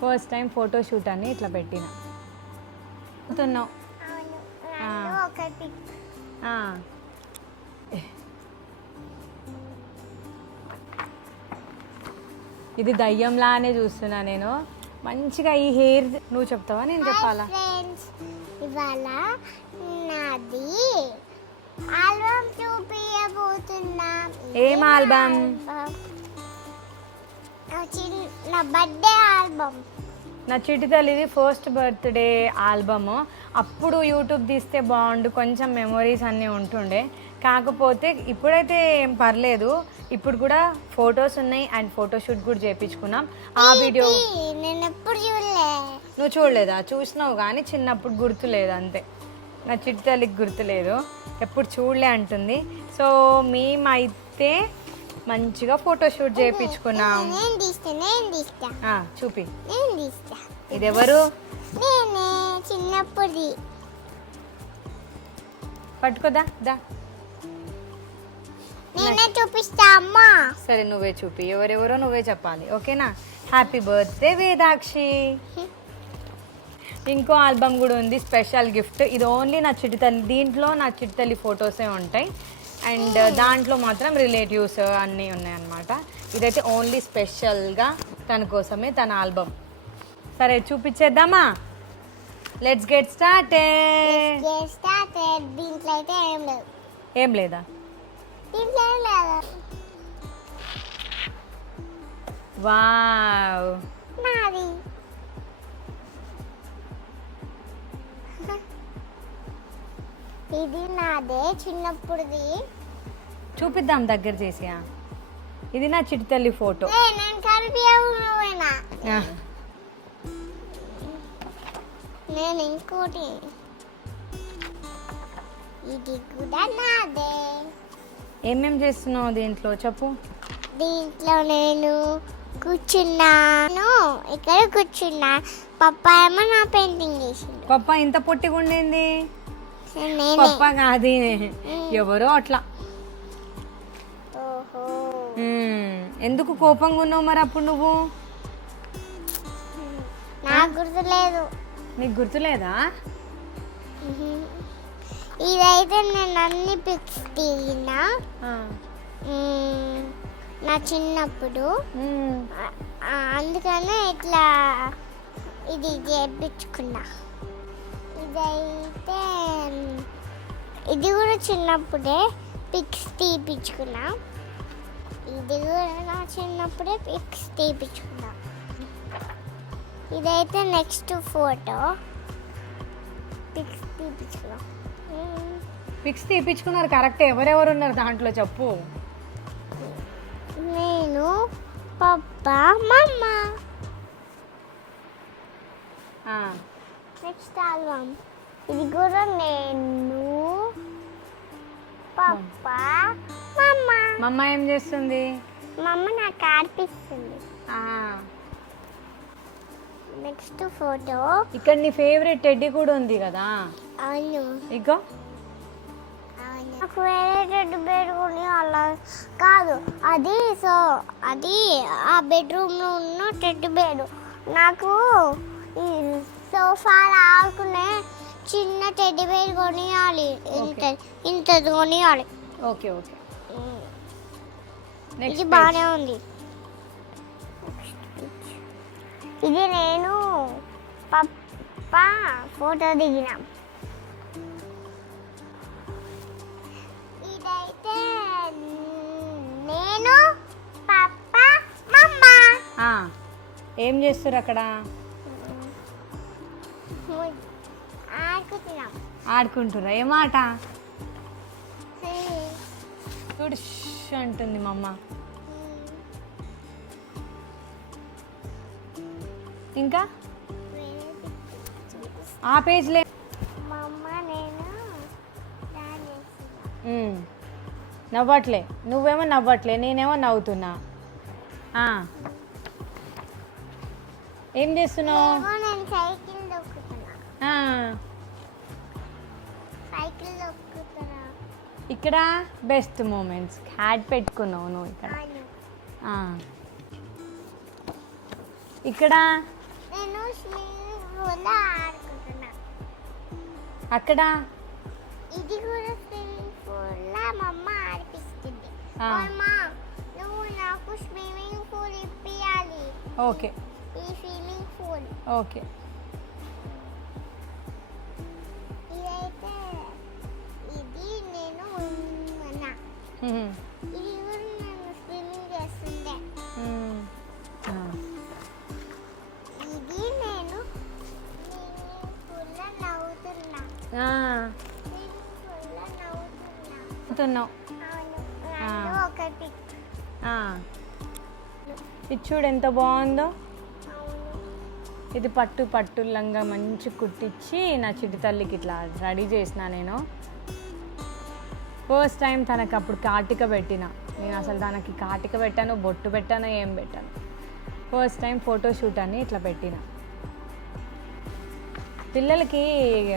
First time photo shoot అని ఇట్లా పెట్టిన తున్నావు. ఇది దయ్యంలానే చూస్తున్నా నేను. మంచిగా ఈ హెయిర్ నువ్వు చెప్తావా నేను చెప్పాలా? ఇవాళ నాది ఆల్బమ్ చూపించబోతున్నా. ఏం ఆల్బమ్? నా బర్త్డే ఆల్బమ్. నా చిట్టి తల్లిది ఫస్ట్ బర్త్డే ఆల్బమ్. అప్పుడు యూట్యూబ్ తీస్తే బాగుండు, కొంచెం మెమొరీస్ అన్నీ ఉంటుండే. కాకపోతే ఇప్పుడైతే ఏం పర్లేదు, ఇప్పుడు కూడా ఫొటోస్ ఉన్నాయి అండ్ ఫోటోషూట్ కూడా చేయించుకున్నాం. ఆ వీడియో నేను ఎప్పుడు చూడలే. నువ్వు చూడలేదా? చూసినావు కానీ చిన్నప్పుడు గుర్తులేదు అంతే. నా చిట్టి తల్లికి గుర్తులేదు, ఎప్పుడు చూడలే అంటుంది. సో మేమైతే మంచిగా ఫోటోషూట్ చేయించుకున్నాం. చూపి. ఇది ఎవరు? చిన్నప్పుడు పట్టుకోదా దా, నేనే చూపిస్తా అమ్మా. సరే నువ్వే చూపి, ఎవరెవరో నువ్వే చెప్పాలి, ఓకేనా? Happy birthday Vedakshi. ఇంకో ఆల్బమ్ కూడా ఉంది, స్పెషల్ గిఫ్ట్. ఇది ఓన్లీ నా చిట్టి తల్లి, దీంట్లో నా చిట్టి తల్లి ఫొటోసే ఉంటాయి అండ్ దాంట్లో మాత్రం రిలేటివ్స్ అన్నీ ఉన్నాయన్నమాట. ఇదైతే ఓన్లీ స్పెషల్గా తన కోసమే, తన ఆల్బమ్. సరే చూపించేద్దామా? Let's get started. దీంట్లో అయితే ఏం లేదు. ఏం లేదా? దీంట్లో ఏం లేదు. వావ్, నాది. ఇది నాదే చిన్నప్పుడుది. చూపిద్దాం దగ్గర చేసి. ఇది నా చిట్టి తల్లి ఫోటో. నేను కనిపించకపోయినా నేను ఇంకోటి, ఇది కూడా నాదే. ఏమేం చేస్తున్నావు దీంట్లో చెప్పు? దీంట్లో నేను కూర్చున్నాను, ఇక్కడ కూర్చున్నా. పప్పా ఏమో నా పెయింటింగ్ చేసిండు. పప్పా ఇంత పొట్టిగా ఉండేది? పప్ప కాదు, ఎవరో అట్లా. ఎందుకు కోపంగా ఉన్నావు మరి అప్పుడు నువ్వు? నాకు గుర్తులేదు. నీకు గుర్తులేదా? ఇదైతే నేను అన్ని పిక్స్ తీగినా నా చిన్నప్పుడు, అందుకనే ఇట్లా ఇది చేయించుకున్నా. ఇదైతే ఇది కూడా చిన్నప్పుడే పిక్స్ తీపించుకున్నా. ఇది కూడా నా చిన్నప్పుడే పిక్స్ తీపించుకున్నా. ఇదైతే నెక్స్ట్ ఫోటో పిక్స్ తీపించుకున్నా. పిక్స్ తీపించుకున్నారు కరెక్ట్. ఎవరెవరు ఉన్నారు దాంట్లో చెప్పు? నేను, పప్పా, మమ్మ. నెక్స్ట్ ఆల్బమ్ ఇది కూడా నేను, పప్పా, మమ్మ. మమ్మ ఏం చేస్తుంది? మమ్మ నాకు ఆడిపిస్తుంది. నెక్స్ట్ ఫోటో ఇక్కడ నీ ఫేవరెట్ టెడ్డీ కూడా ఉంది కదా? అవును. ఇగో నాకు వేరే టెడ్డీ బేర్ కొని అలా కాదు అది. సో అది ఆ బెడ్రూమ్లో ఉన్న టెడ్డీ బేర్. నాకు ఈ సోఫాలో ఆడుకునే చిన్న టెడ్డీ బేర్ కొనియాలి, ఇంతది కొనియాలి. ఓకే ఓకే, ఇది బాగానే ఉంది. ఇది నేను పప్పా ఫోటో దిగిన. ఇదైతే నేను, పప్పా, మమ్మ. ఏం చేస్తారు అక్కడ? ఆడుకుంటురా? ఏం ఆట? అంటుంది మమ్మ. ఇంకా ఆ పేజ్లే నవ్వట్లే, నువ్వేమో నవ్వట్లే, నేనేమో నవ్వుతున్నా. ఏం చేస్తున్నావు? ఇక్కడ బెస్ట్ మూమెంట్స్ హ్యాడ్ పెట్టుకున్నావు నువ్వు ఇక్కడ. ఇక్కడ నేను స్విమ్మింగ్ పూల్ ఆడుకుంటున్నా. అక్కడ ఇది కూడా స్విమ్మింగ్ పూల్ మా అమ్మ ఆడిపిస్తుంది. ఆ. అమ్మ నువ్వు నాకు స్విమ్మింగ్ పూల్ ఇప్పియాలి. ఓకే ఈ స్విమ్మింగ్ పూల్ ఓకే. ఇదైతే ఇది నేను ఉన్నా. మ్మ్. ఇది కూడా నేను స్విమ్మింగ్ చేస్తుండే. ఆ. ఇది నేను స్విమ్మింగ్ పూల్లో నవ్వుతున్నా. ఆ. స్విమ్మింగ్ పూల్లో నవ్వుతున్నా. అవుతున్నావు. అవును. ఆ. రెండు ఒకటి. ఆ. ఇది చూడు ఎంత బాగుందో. అవును. ఇది పట్టు లంగా మంచి కుట్టించి నా చిట్టి తల్లికి ఇట్లా రెడీ చేసిన నేను. ఫస్ట్ టైం తనకు అప్పుడు కాటిక పెట్టిన. నేను అసలు తనకి కాటిక పెట్టాను, బొట్టు పెట్టాను, ఏం పెట్టాను. ఫస్ట్ టైం ఫోటోషూట్ అని ఇట్లా పెట్టిన. పిల్లలకి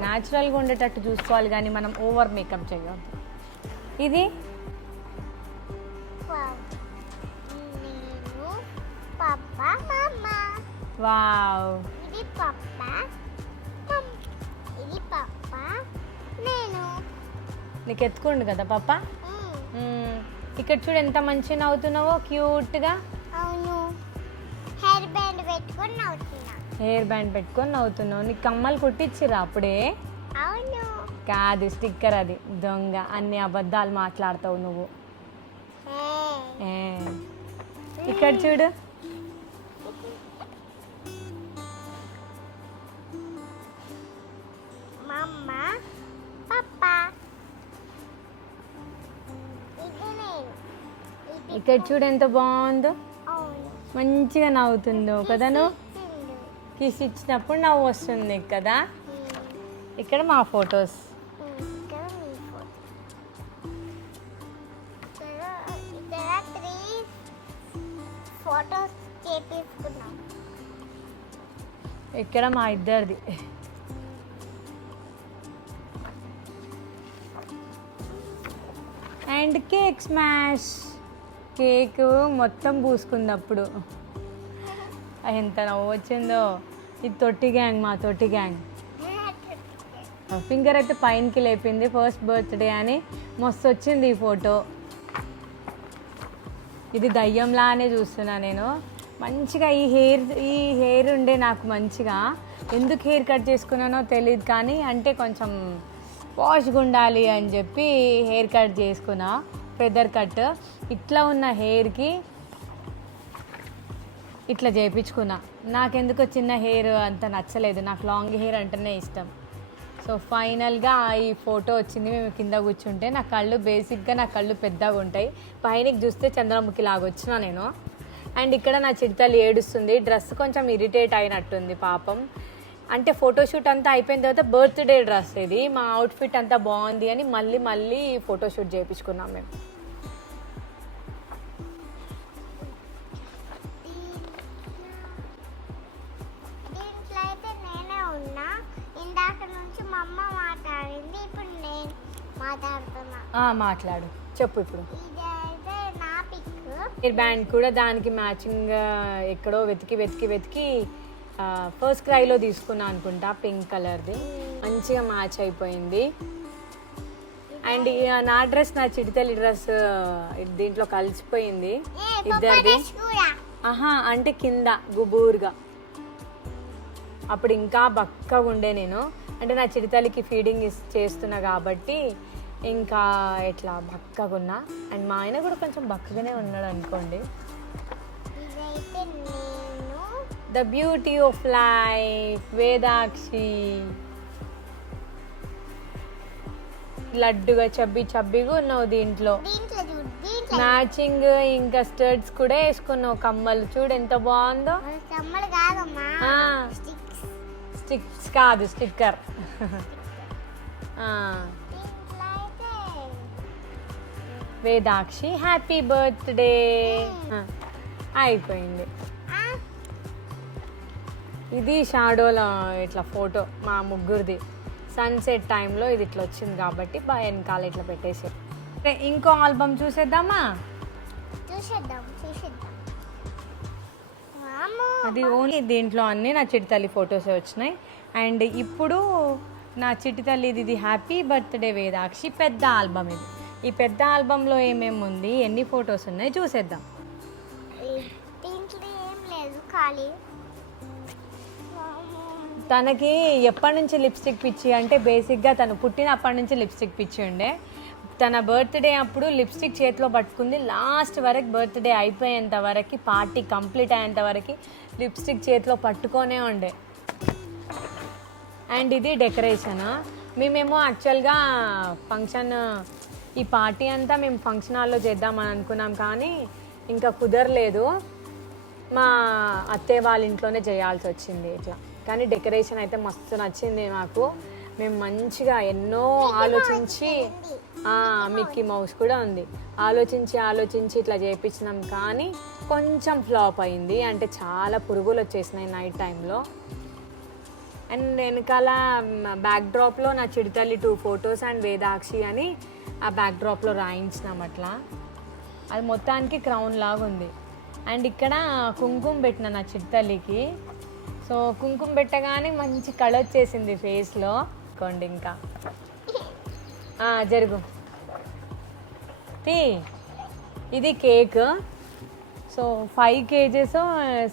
న్యాచురల్గా ఉండేటట్టు చూసుకోవాలి కానీ మనం ఓవర్ మేకప్ చేయవద్దు. ఇది వావ్. నేను పప్పా మమ్మ. వావ్. ఇది పప్పా మమ్. ఇది పప్పా నేను. నీకు ఎత్తుకుండు కదా పాప. మ్మ్. ఇక్కడ చూడు ఎంత మంచిగా నవ్వుతున్నావో క్యూట్గా. అవును. హెయిర్ బ్యాండ్ పెట్టుకొని నవ్వుతున్నా. హెయిర్ బ్యాండ్ పెట్టుకొని నవ్వుతున్నావు. నీకు కమ్మలు కుట్టించిరా అప్పుడే? అవును. కాదు, స్టిక్కర్ అది. దొంగ, అన్ని అబద్ధాలు మాట్లాడతావు నువ్వు. ఏ. ఏ. ఇక్కడ చూడు. మమ్మ పప్పా. ఇది నేను. ఇది ఇక్కడ చూడు ఎంత బాగుందో. అవును. మంచిగా నవ్వుతుందో కదా నువ్వు. తిండు. కిస్ ఇచ్చినప్పుడు నవ్వు వస్తుంది నీకు కదా. ఇక్కడ మా ఫొటోస్. ఇక్కడ మీ ఫోటో. ఇక్కడ 3 ఫోటోస్ చేపించుకున్నాం. ఇక్కడ మా ఇద్దరిది. And cake smash. కేక్ మొత్తం పూసుకుంది అప్పుడు. ఎంత నవ్వు వచ్చిందో. ఇది తొట్టి గ్యాంగ్, మా తొట్టి గ్యాంగ్. ఫింగర్ అయితే పైనకి లేపింది. ఫస్ట్ బర్త్డే అని మస్తు వచ్చింది ఈ ఫోటో. ఇది దయ్యంలానే చూస్తున్నా నేను. మంచిగా ఈ హెయిర్ ఉండే నాకు మంచిగా. ఎందుకు హెయిర్ కట్ చేసుకున్నానో తెలియదు కానీ అంటే కొంచెం వాష్గా ఉండాలి అని చెప్పి హెయిర్ కట్ చేసుకున్నా. Feather cut. ఇట్లా ఉన్న హెయిర్కి ఇట్లా చేయించుకున్నా. నాకెందుకో చిన్న హెయిర్ అంత నచ్చలేదు. నాకు లాంగ్ హెయిర్ అంటేనే ఇష్టం. సో ఫైనల్గా ఈ ఫోటో వచ్చింది. మేము కింద కూర్చుంటే నా కళ్ళు బేసిక్గా నా కళ్ళు పెద్దగా ఉంటాయి. పైనకి చూస్తే చంద్రముఖి లాగా వచ్చిన నేను. అండ్ ఇక్కడ నా చిడతలు ఏడుస్తుంది. డ్రెస్ కొంచెం ఇరిటేట్ అయినట్టుంది పాపం. అంటే ఫోటోషూట్ అంతా అయిపోయిన తర్వాత బర్త్డే డ్రెస్ ఇది. మా అవుట్ఫిట్ అంతా బాగుంది అని మళ్ళీ ఫోటోషూట్ చేయించుకున్నాం మేము. దీంట్లో అయితే నేనే ఉన్నా. ఇందాక నుంచి మా అమ్మ మాట్లాడింది. ఇప్పుడు నేను మాట్లాడుతున్నా. మాట్లాడు, చెప్పు ఇప్పుడు. ఇదైతే నా పిక్. హెయిర్ బ్యాండ్ కూడా దానికి మ్యాచింగ్ ఎక్కడో వెతికి ఫస్ట్ క్రైలో తీసుకున్నా అనుకుంటా. పింక్ కలర్ది మంచిగా మ్యాచ్ అయిపోయింది. అండ్ నా డ్రెస్ నా చిడితల్లి డ్రెస్ దీంట్లో కలిసిపోయింది ఇద్దరిది. ఆహా, అంటే కింద గుబూరుగా. అప్పుడు ఇంకా బక్కగా ఉండే నేను. అంటే నా చిడితల్లికి ఫీడింగ్ చేస్తున్నా కాబట్టి ఇంకా ఎట్లా బక్కగా ఉన్నా. అండ్ మా ఆయన కూడా కొంచెం బక్కగానే ఉన్నాడు అనుకోండి. ఇదైతే నేను. The beauty of life Vedakshi. లడ్డుగా చబ్బిగా ఉన్నావు దీంట్లో. దీంట్లో చూడు. దీంట్లో మ్యాచింగ్ ఇంకా స్టర్ట్స్ కూడా వేసుకున్నావు. కమ్మలు చూడు ఎంత బాగుందో. కమ్మలు కాదమ్మా, ఆ. స్టిక్స్. స్టిక్స్ కాదు, స్టిక్కర్. దీంట్లో అయితే వేదాక్షి హ్యాపీ బర్త్డే అయిపోయింది. ఆ, ఇది షాడోలో ఇట్లా ఫోటో మా ముగ్గురిది. సన్సెట్ టైంలో ఇది ఇట్లా వచ్చింది కాబట్టి బాగా వెనకాల ఇట్లా పెట్టేసారు. ఇంకో ఆల్బమ్ చూసేద్దామా? చూసేద్దాం. వామ్మో, ఇది ఓన్లీ దీంట్లో అన్నీ నా చిట్టి తల్లి ఫొటోసే వచ్చినాయి. అండ్ ఇప్పుడు నా చిట్టి తల్లి ఇది హ్యాపీ బర్త్డే వేదాక్షి పెద్ద ఆల్బమ్ ఇది. ఈ పెద్ద ఆల్బంలో ఏమేమి ఉంది, ఎన్ని ఫొటోస్ ఉన్నాయి చూసేద్దాం. దీంట్లో ఏం లేదు, ఖాళీ. తనకి ఎప్పటి నుంచి లిప్స్టిక్ పిచ్చి అంటే బేసిక్గా తను పుట్టినప్పటి నుంచి లిప్స్టిక్ పిచ్చి ఉండే. తన బర్త్డే అప్పుడు లిప్స్టిక్ చేతిలో పట్టుకుంది. లాస్ట్ వరకు బర్త్డే అయిపోయేంత వరకు, పార్టీ కంప్లీట్ అయ్యేంత వరకు లిప్స్టిక్ చేతిలో పట్టుకొనే ఉండే. అండ్ ఇది డెకరేషన్. మేమేమో యాక్చువల్గా ఫంక్షన్, ఈ పార్టీ అంతా మేము ఫంక్షన్ హాల్లో చేద్దామని అనుకున్నాం, కానీ ఇంకా కుదరలేదు. మా అత్తయ్య వాళ్ళ ఇంట్లోనే చేయాల్సి వచ్చింది ఇట్లా. కానీ డెకరేషన్ అయితే మస్తు నచ్చింది మాకు. మేము మంచిగా ఎన్నో ఆలోచించి, మిక్కీ మౌస్ కూడా ఉంది, ఆలోచించి ఇట్లా చేయించినాం. కానీ కొంచెం ఫ్లాప్ అయింది, అంటే చాలా పురుగులు వచ్చేసినాయి నైట్ టైంలో. అండ్ వెనకాల బ్యాక్డ్రాప్లో నా చిడితల్లి 2 ఫొటోస్ అండ్ వేదాక్షి అని ఆ బ్యాక్డ్రాప్లో రాయించినాం అట్లా. అది మొత్తానికి క్రౌన్ లాగా ఉంది. అండ్ ఇక్కడ కుంకుమ పెట్టిన నా చిడితల్లికి. సో కుంకుమ పెట్టగానే మంచి కళ వచ్చేసింది ఫేస్లో. కొండి ఇంకా జరుగు తీ. ఇది కేక్. సో 5 kgs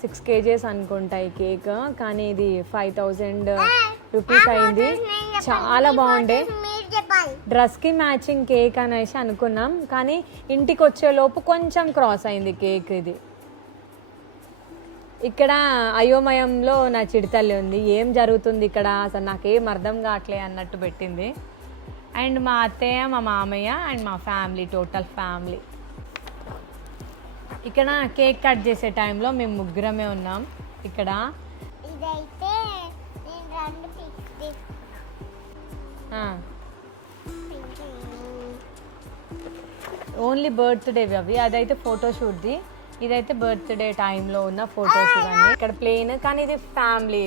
6 kgs అనుకుంటా ఈ కేక్, కానీ ఇది 5000 రూపీస్ అయింది. చాలా బాగుండే. డ్రెస్కి మ్యాచింగ్ కేక్ అనేసి అనుకున్నాం, కానీ ఇంటికి వచ్చేలోపు కొంచెం క్రాస్ అయింది కేక్. ఇది ఇక్కడ అయోమయంలో నా చిడితల్లి ఉంది, ఏం జరుగుతుంది ఇక్కడ అసలు నాకేం అర్థం కావట్లే అన్నట్టు పెట్టింది. అండ్ మా అత్తయ్య, మా మామయ్య అండ్ మా ఫ్యామిలీ, టోటల్ ఫ్యామిలీ. ఇక్కడ కేక్ కట్ చేసే టైంలో మేము ముగ్గురమే ఉన్నాం. ఇక్కడ ఇదైతే నేను 2 పిక్స్ ఓన్లీ బర్త్డే అవి. అదైతే ఫోటోషూట్ది, ఇదైతే బర్త్డే టైంలో ఉన్న ఫొటోస్ ఇవన్నీ. ఇక్కడ ప్లేన్, కానీ ఇది ఫ్యామిలీ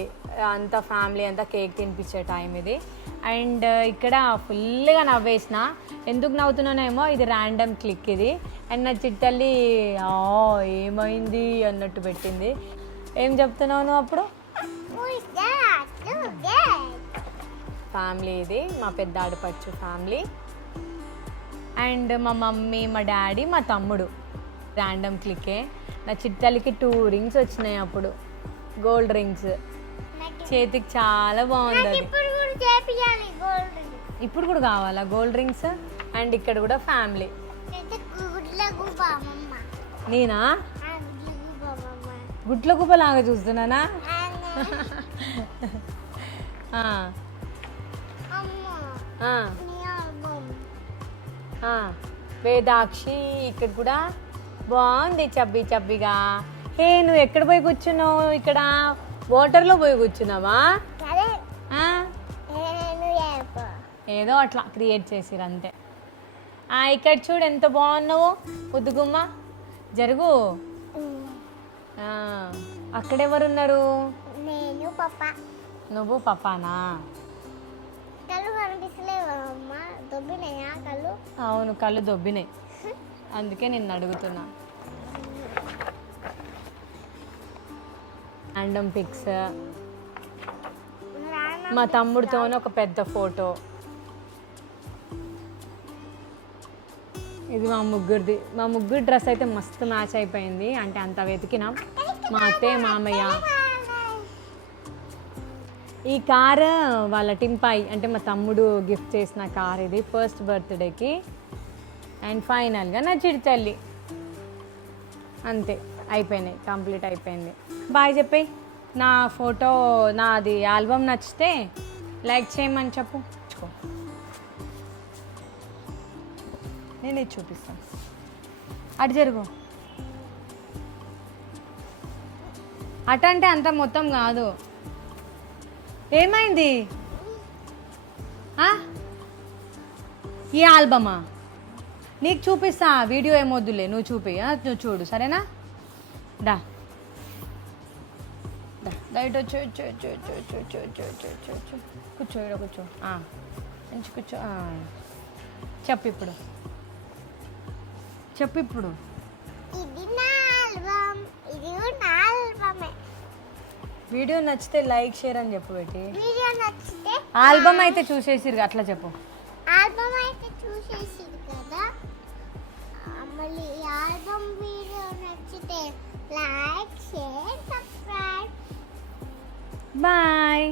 అంతా కేక్ తినిపించే టైం ఇది. అండ్ ఇక్కడ ఫుల్గా నవ్వేసిన. ఎందుకు నవ్వుతున్నానేమో, ఇది ర్యాండమ్ క్లిక్ ఇది. అండ్ నా చిట్టల్లి ఏమైంది అన్నట్టు పెట్టింది. ఏం చెప్తున్నావు నువ్వు అప్పుడు? ఫ్యామిలీ ఇది, మా పెద్ద ఆడపడుచు ఫ్యామిలీ. అండ్ మా మమ్మీ, మా డాడీ, మా తమ్ముడు. ర్యాండమ్ క్లికే. నా చిట్టలికి 2 రింగ్స్ వచ్చినాయి అప్పుడు, గోల్డ్ రింగ్స్. చేతికి చాలా బాగుంది అది. ఇప్పుడు కూడా కావాలా గోల్డ్ రింగ్స్? అండ్ ఇక్కడ కూడా ఫ్యామిలీ. నేనా గుడ్ల గుబ్బ లాగా చూస్తున్నానా? వేదాక్షి ఇక్కడ కూడా బాగుంది, చబ్బిగా. హే, నువ్వు ఎక్కడ పోయి కూర్చున్నావు? ఇక్కడ వాటర్లో పోయి కూర్చున్నావా? ఏదో అట్లా క్రియేట్ చేసిరు అంతే. ఇక్కడ చూడు ఎంత బాగున్నావు ముద్దుగుమ్మ. జరుగు. అక్కడెవరున్నారు? నేను పాప. నువ్వు పాపానా? కళ్ళు కనిపిస్తలేవమ్మా, దొబ్బినాయా కళ్ళు? అవును, కళ్ళు దొబ్బినాయి, అందుకే నిన్ను అడుగుతున్నా. Random pics. మా తమ్ముడితోనే ఒక పెద్ద ఫోటో. ఇది మా ముగ్గురిది. మా ముగ్గురు డ్రెస్ అయితే మస్తు మ్యాచ్ అయిపోయింది, అంటే అంత వెతికినాం. మా అత్తయ్య, మామయ్య. ఈ కార్ వాళ్ళ టింపాయి, అంటే మా తమ్ముడు గిఫ్ట్ చేసిన కార్ ఇది ఫస్ట్ బర్త్డేకి. అండ్ ఫైనల్గా నా చిడితల్లి. అంతే, అయిపోయినాయి, కంప్లీట్ అయిపోయింది. బాయ్ చెప్పి. నా ఫోటో, నాది ఆల్బమ్ నచ్చితే లైక్ చేయమని చెప్పు. నేనే చూపిస్తాను. అటు జరుగు. అటు అంటే అంత మొత్తం కాదు. ఏమైంది? ఈ ఆల్బమా? నీకు చూపిస్తా, వీడియో ఏమొద్దులే, నువ్వు చూపి. నువ్వు చూడు, సరేనా? డా డైట్ కూర్చో, ఇక్కడ కూర్చో, మంచి కూర్చో. చెప్పు ఇప్పుడు. ఇది నా ఆల్బమ్, ఇది నా ఆల్బమే. వీడియో నచ్చితే లైక్ షేర్ అని చెప్పు పెట్టి. వీడియో నచ్చితే ఆల్బమ్ అయితే చూసేసిరు అట్లా చెప్పు. ఆల్బమ్ అయితే చూసేసిరు కదా, మళ్ళీ ఆల్బమ్ వీడియో నచ్చితే లైక్ షేర్ సబ్స్క్రైబ్. బాయ్.